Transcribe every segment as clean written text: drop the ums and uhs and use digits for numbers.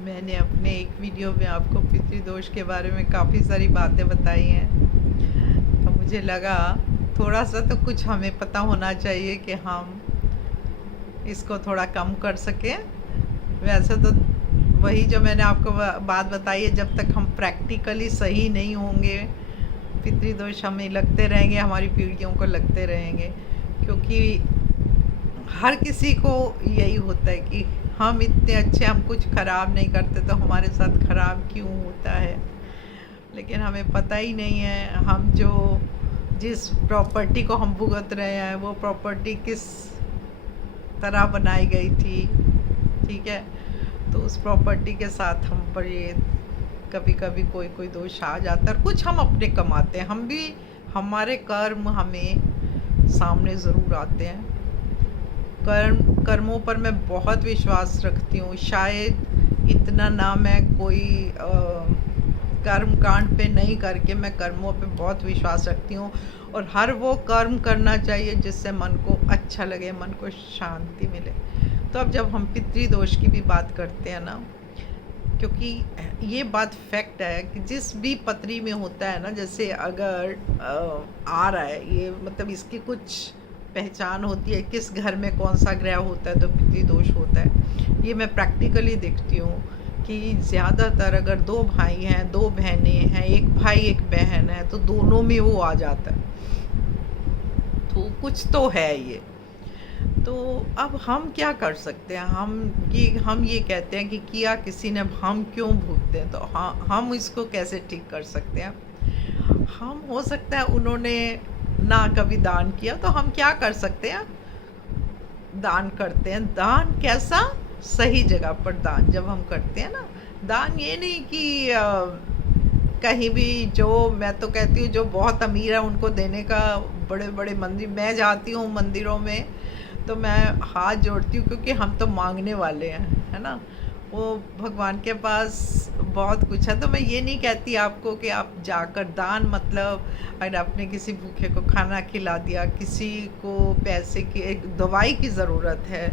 मैंने अपने एक वीडियो में आपको पितृदोष के बारे में काफ़ी सारी बातें बताई हैं। तो मुझे लगा थोड़ा सा तो कुछ हमें पता होना चाहिए कि हम इसको थोड़ा कम कर सकें। वैसे तो वही जो मैंने आपको बात बताई है, जब तक हम प्रैक्टिकली सही नहीं होंगे पितृदोष हमें लगते रहेंगे, हमारी पीढ़ियों को लगते रहेंगे। क्योंकि हर किसी को यही होता है कि हम इतने अच्छे, हम कुछ ख़राब नहीं करते तो हमारे साथ ख़राब क्यों होता है। लेकिन हमें पता ही नहीं है हम जिस प्रॉपर्टी को हम भुगत रहे हैं वो प्रॉपर्टी किस तरह बनाई गई थी। ठीक है, तो उस प्रॉपर्टी के साथ हम पर ये कभी कभी कोई कोई दोष आ जाता है। और कुछ हम अपने कमाते हैं, हम भी, हमारे कर्म हमें सामने ज़रूर आते हैं। कर्मों पर मैं बहुत विश्वास रखती हूँ। शायद इतना ना मैं कोई कर्म कांड पे नहीं करके मैं कर्मों पे बहुत विश्वास रखती हूँ। और हर वो कर्म करना चाहिए जिससे मन को अच्छा लगे, मन को शांति मिले। तो अब जब हम पितृदोष की भी बात करते हैं ना, क्योंकि ये बात फैक्ट है कि जिस भी पत्री में होता है ना, जैसे अगर आ रहा है ये, मतलब इसकी कुछ पहचान होती है, किस घर में कौन सा ग्रह होता है तो पितृदोष होता है। ये मैं प्रैक्टिकली देखती हूँ कि ज़्यादातर अगर दो भाई हैं, दो बहनें हैं, एक भाई एक बहन है, तो दोनों में वो आ जाता है। तो कुछ तो है ये। तो अब हम क्या कर सकते हैं? हम ये कहते हैं कि किया किसी ने, हम क्यों भुगते हैं? तो हाँ, हम इसको कैसे ठीक कर सकते हैं? हम, हो सकता है उन्होंने ना कभी दान किया, तो हम क्या कर सकते हैं? दान करते हैं। दान कैसा? सही जगह पर दान जब हम करते हैं ना, दान ये नहीं कि कहीं भी, जो मैं तो कहती हूँ जो बहुत अमीर है उनको देने का। बड़े बड़े मंदिर मैं जाती हूँ, मंदिरों में तो मैं हाथ जोड़ती हूँ, क्योंकि हम तो मांगने वाले हैं, है ना। वो भगवान के पास बहुत कुछ है। तो मैं ये नहीं कहती आपको कि आप जाकर दान, मतलब अगर आपने किसी भूखे को खाना खिला दिया, किसी को पैसे की, एक दवाई की ज़रूरत है,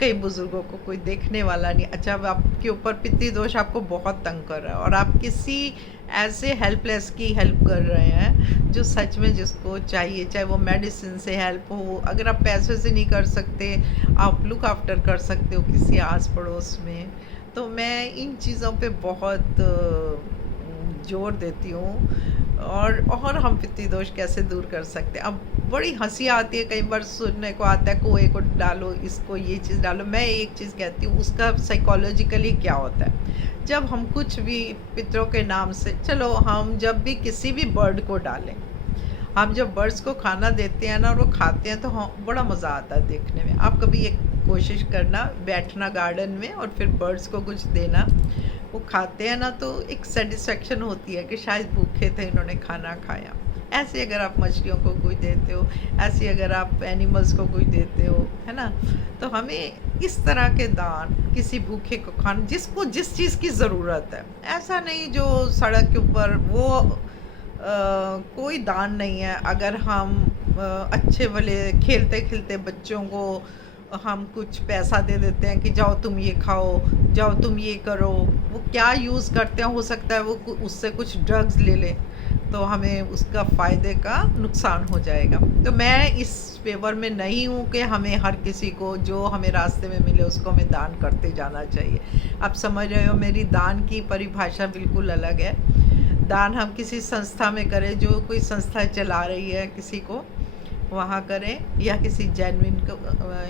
कई बुज़ुर्गों को कोई देखने वाला नहीं, अच्छा अब आपके ऊपर पितृदोष आपको बहुत तंग कर रहा है और आप किसी ऐसे हेल्पलेस की हेल्प कर रहे हैं जो सच में जिसको चाहिए, चाहे वो मेडिसिन से हेल्प हो, अगर आप पैसों से नहीं कर सकते, आप लुक आफ्टर कर सकते हो किसी आस पड़ोस में। तो मैं इन चीज़ों पे बहुत जोर देती हूँ। और हम पितृदोष कैसे दूर कर सकते हैं? अब बड़ी हंसी आती है, कई बार सुनने को आता है कुएं को डालो, इसको ये चीज़ डालो। मैं एक चीज़ कहती हूँ, उसका साइकोलॉजिकली क्या होता है। जब हम कुछ भी पितरों के नाम से, चलो हम जब भी किसी भी बर्ड को डालें, हम जब बर्ड्स को खाना देते हैं ना और वो खाते हैं, तो हाँ बड़ा मज़ा आता है देखने में। आप कभी एक कोशिश करना, बैठना गार्डन में और फिर बर्ड्स को कुछ देना, वो खाते हैं ना तो एक सेटिस्फेक्शन होती है कि शायद भूखे थे, इन्होंने खाना खाया। ऐसे अगर आप मछलियों को कोई देते हो, ऐसे अगर आप एनिमल्स को कोई देते हो, है ना, तो हमें इस तरह के दान, किसी भूखे को खाना, जिसको जिस चीज़ की ज़रूरत है, ऐसा नहीं जो सड़क के ऊपर, वो कोई दान नहीं है। अगर हम अच्छे वाले खेलते खेलते बच्चों को हम कुछ पैसा दे देते हैं कि जाओ तुम ये खाओ, जाओ तुम ये करो, वो क्या यूज़ करते हैं, हो सकता है वो उससे कुछ ड्रग्स ले ले, तो हमें उसका फ़ायदे का नुकसान हो जाएगा। तो मैं इस फेवर में नहीं हूँ कि हमें हर किसी को जो हमें रास्ते में मिले उसको हमें दान करते जाना चाहिए। आप समझ रहे हो, मेरी दान की परिभाषा बिल्कुल अलग है। दान हम किसी संस्था में करें, जो कोई संस्था चला रही है, किसी को वहाँ करें, या किसी जेन्युइन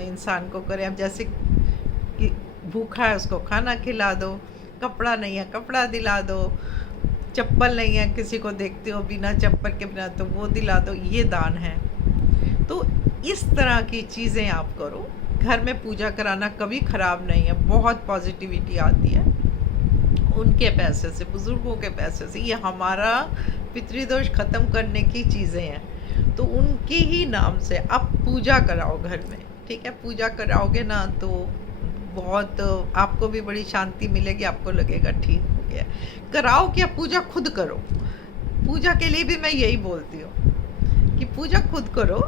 इंसान को करें। अब जैसे कि भूखा है उसको खाना खिला दो, कपड़ा नहीं है कपड़ा दिला दो, चप्पल नहीं है किसी को देखते हो बिना चप्पल के, बिना, तो वो दिला दो, ये दान है। तो इस तरह की चीज़ें आप करो। घर में पूजा कराना कभी ख़राब नहीं है, बहुत पॉजिटिविटी आती है उनके पैसे से, बुज़ुर्गों के पैसे से। ये हमारा पितृदोष ख़त्म करने की चीज़ें हैं, तो उनके ही नाम से आप पूजा कराओ घर में। ठीक है, पूजा कराओगे ना तो बहुत आपको भी बड़ी शांति मिलेगी, आपको लगेगा ठीक हो गया। कराओ क्या, पूजा खुद करो। पूजा के लिए भी मैं यही बोलती हूँ कि पूजा खुद करो।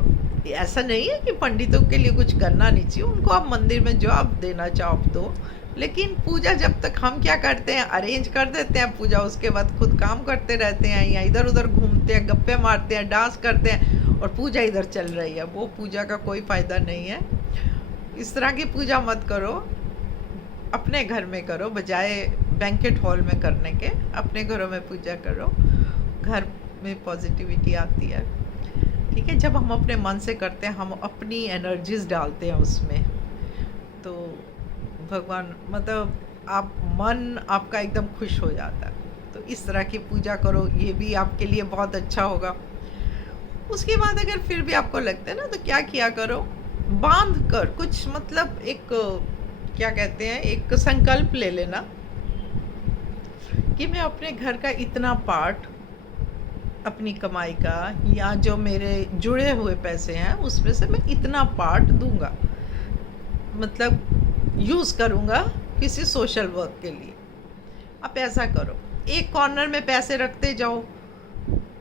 ऐसा नहीं है कि पंडितों के लिए कुछ करना नहीं चाहिए, उनको आप मंदिर में जो आप देना चाहो आप दो, लेकिन पूजा जब तक हम क्या करते हैं, अरेंज कर देते हैं पूजा, उसके बाद खुद काम करते रहते हैं या इधर उधर घूमते हैं, गप्पे मारते हैं, डांस करते हैं और पूजा इधर चल रही है, वो पूजा का कोई फ़ायदा नहीं है। इस तरह की पूजा मत करो, अपने घर में करो, बजाय बैंकेट हॉल में करने के अपने घरों में पूजा करो। घर में पॉजिटिविटी आती है। ठीक है, जब हम अपने मन से करते हैं, हम अपनी एनर्जीज डालते हैं उसमें, तो भगवान मतलब आप मन आपका एकदम खुश हो जाता है। तो इस तरह की पूजा करो, ये भी आपके लिए बहुत अच्छा होगा। उसके बाद अगर फिर भी आपको लगता है ना, तो क्या किया करो, बांध कर कुछ मतलब एक क्या कहते हैं, एक संकल्प ले लेना कि मैं अपने घर का इतना पार्ट अपनी कमाई का या जो मेरे जुड़े हुए पैसे हैं उसमें से मैं इतना पार्ट दूंगा, मतलब यूज़ करूंगा किसी सोशल वर्क के लिए। आप ऐसा करो, एक कॉर्नर में पैसे रखते जाओ,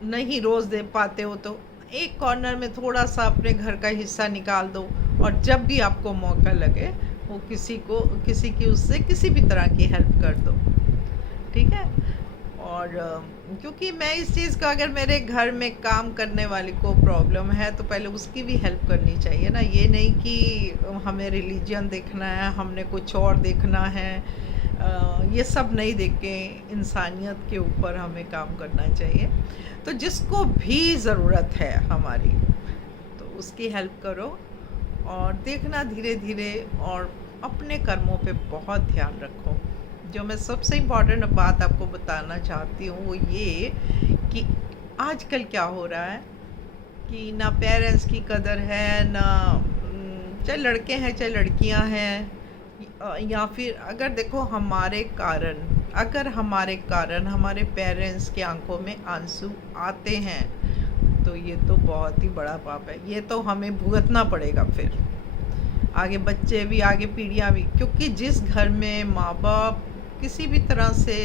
नहीं रोज़ दे पाते हो तो एक कॉर्नर में थोड़ा सा अपने घर का हिस्सा निकाल दो, और जब भी आपको मौका लगे वो किसी की उससे किसी भी तरह की हेल्प कर दो। ठीक है, और क्योंकि मैं इस चीज़ का, अगर मेरे घर में काम करने वाली को प्रॉब्लम है तो पहले उसकी भी हेल्प करनी चाहिए ना। ये नहीं कि हमें रिलीजन देखना है, हमने कुछ और देखना है, ये सब नहीं देख के इंसानियत के ऊपर हमें काम करना चाहिए। तो जिसको भी ज़रूरत है हमारी, तो उसकी हेल्प करो और देखना धीरे धीरे, और अपने कर्मों पे बहुत ध्यान रखो। जो मैं सबसे इम्पॉर्टेंट बात आपको बताना चाहती हूँ वो ये कि आजकल क्या हो रहा है कि ना पेरेंट्स की कदर है, ना चाहे लड़के हैं चाहे लड़कियां हैं, या फिर अगर देखो अगर हमारे कारण हमारे पेरेंट्स की आंखों में आंसू आते हैं तो ये तो बहुत ही बड़ा पाप है। ये तो हमें भुगतना पड़ेगा फिर आगे, बच्चे भी, आगे पीढ़ियाँ भी, क्योंकि जिस घर में माँ बाप किसी भी तरह से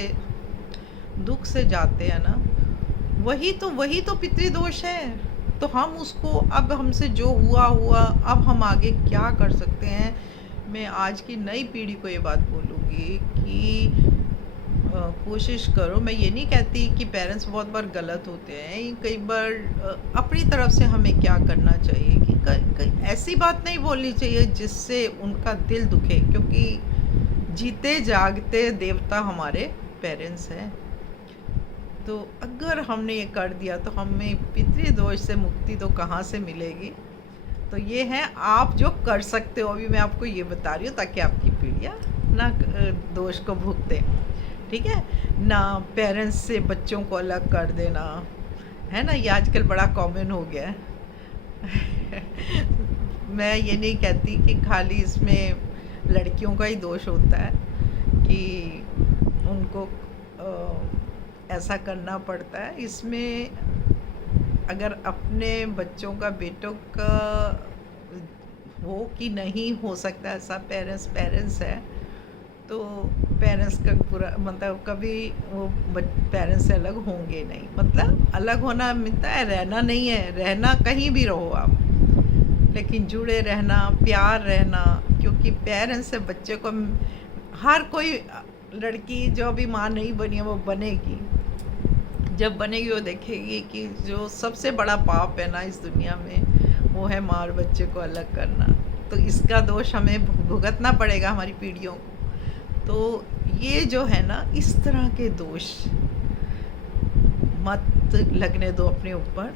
दुख से जाते हैं ना, वही तो पितृदोष है। तो हम उसको, अब हमसे जो हुआ, अब हम आगे क्या कर सकते हैं। मैं आज की नई पीढ़ी को ये बात बोलूँगी कि कोशिश करो। मैं ये नहीं कहती कि पेरेंट्स बहुत बार गलत होते हैं, कई बार अपनी तरफ से हमें क्या करना चाहिए कि ऐसी बात नहीं बोलनी चाहिए जिससे उनका दिल दुखे, क्योंकि जीते जागते देवता हमारे पेरेंट्स हैं। तो अगर हमने ये कर दिया तो हमें पितृदोष से मुक्ति तो कहाँ से मिलेगी। तो ये है आप जो कर सकते हो, अभी मैं आपको ये बता रही हूँ ताकि आपकी पीढ़ियाँ ना दोष को भुगते। ठीक है ना, पेरेंट्स से बच्चों को अलग कर देना है ना, ये आजकल बड़ा कॉमन हो गया है। मैं ये नहीं कहती कि खाली इसमें लड़कियों का ही दोष होता है कि उनको ऐसा करना पड़ता है। इसमें अगर अपने बच्चों का, बेटों का हो कि नहीं हो सकता ऐसा, पेरेंट्स है तो पेरेंट्स का पूरा मतलब कभी वो पेरेंट्स से अलग होंगे नहीं। मतलब अलग होना मिलता है, रहना नहीं है, रहना कहीं भी रहो आप, लेकिन जुड़े रहना, प्यार रहना, क्योंकि पेरेंट्स से बच्चे को, हर कोई लड़की जो भी माँ नहीं बनी है वो बनेगी। जब बनेगी वो देखेगी कि जो सबसे बड़ा पाप है ना इस दुनिया में वो है माँ और बच्चे को अलग करना। तो इसका दोष हमें भुगतना पड़ेगा हमारी पीढ़ियों को। तो ये जो है ना, इस तरह के दोष मत लगने दो अपने ऊपर,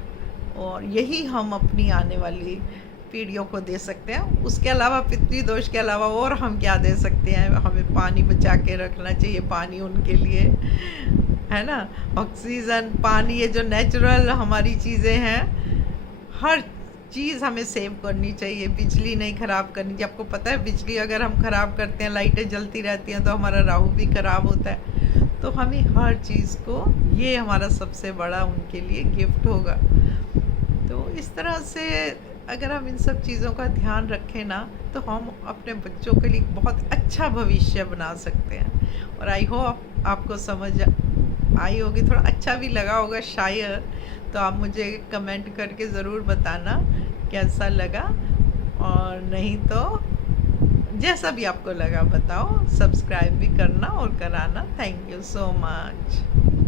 और यही हम अपनी आने वाली पीढ़ियों को दे सकते हैं। उसके अलावा, पितृदोष के अलावा और हम क्या दे सकते हैं, हमें पानी बचा के रखना चाहिए। पानी उनके लिए है ना, ऑक्सीजन, पानी, ये जो नेचुरल हमारी चीज़ें हैं, हर चीज़ हमें सेव करनी चाहिए। बिजली नहीं ख़राब करनी चाहिए। आपको पता है बिजली अगर हम ख़राब करते हैं, लाइटें जलती रहती हैं, तो हमारा राहु भी ख़राब होता है। तो हमें हर चीज़ को, ये हमारा सबसे बड़ा उनके लिए गिफ्ट होगा। तो इस तरह से अगर हम इन सब चीज़ों का ध्यान रखें ना, तो हम अपने बच्चों के लिए बहुत अच्छा भविष्य बना सकते हैं। और आई होप आपको समझ आई होगी, थोड़ा अच्छा भी लगा होगा शायद। तो आप मुझे कमेंट करके ज़रूर बताना कैसा लगा, और नहीं तो जैसा भी आपको लगा बताओ, सब्सक्राइब भी करना और कराना। Thank you so much.